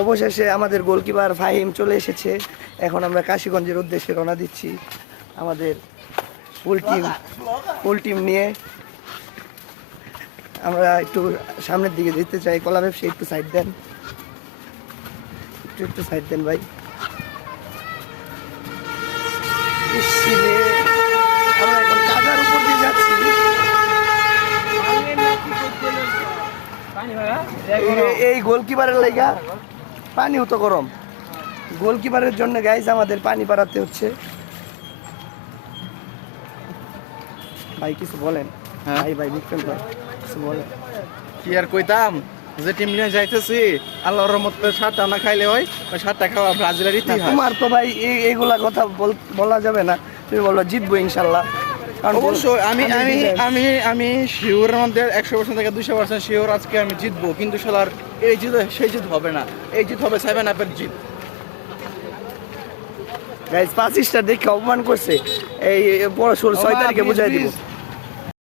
অবশেষে আমাদের গোলকিপার ফাহিম চলে এসেছে। এখন আমরা কাশীগঞ্জের উদ্দেশ্যে রওনা দিচ্ছি আমাদের ফুল টিম নিয়ে। আমরা একটু সামনের দিকে যেতে চাই। কলা ব্যবসা একটু সাইড দেন, একটু সাইড দেন ভাই। আমরা এখন কাদার উপর দিয়ে যাচ্ছি। এই গোলকিপারের লাইগা পানিও তো গরম। গোলকিপারের জন্য গাইজ আমাদের পানি পাড়াতে হচ্ছে। ভাই কিছু বলেন। ভাই ভাই বিক্রম ভাই কিছু বলেন। কি আর কইতাম, যে টিম নিয়ে যাইতেছি আল্লাহর রহমতে 7টা না খাইলে হয়, ওই 7টা খাওয়া ব্রাজিলের ইতিহাস। তোমার তো ভাই এইগুলা কথা বলা যাবে না। তুমি বলো জিতবো ইনশাল্লাহ। অবশ্যই আমি আমি আমি আমি শিওরের মধ্যে 100% থেকে 200% শিওর আজকে আমি জিতবো, কিন্তু শালার এই জিত সেই জিত হবে না, এই জিত হবে 7 আপের জিত। গাইজ 5 স্টার দেখে অপমান করছে। এই বড় 6 তারিখে বুঝাই দিব।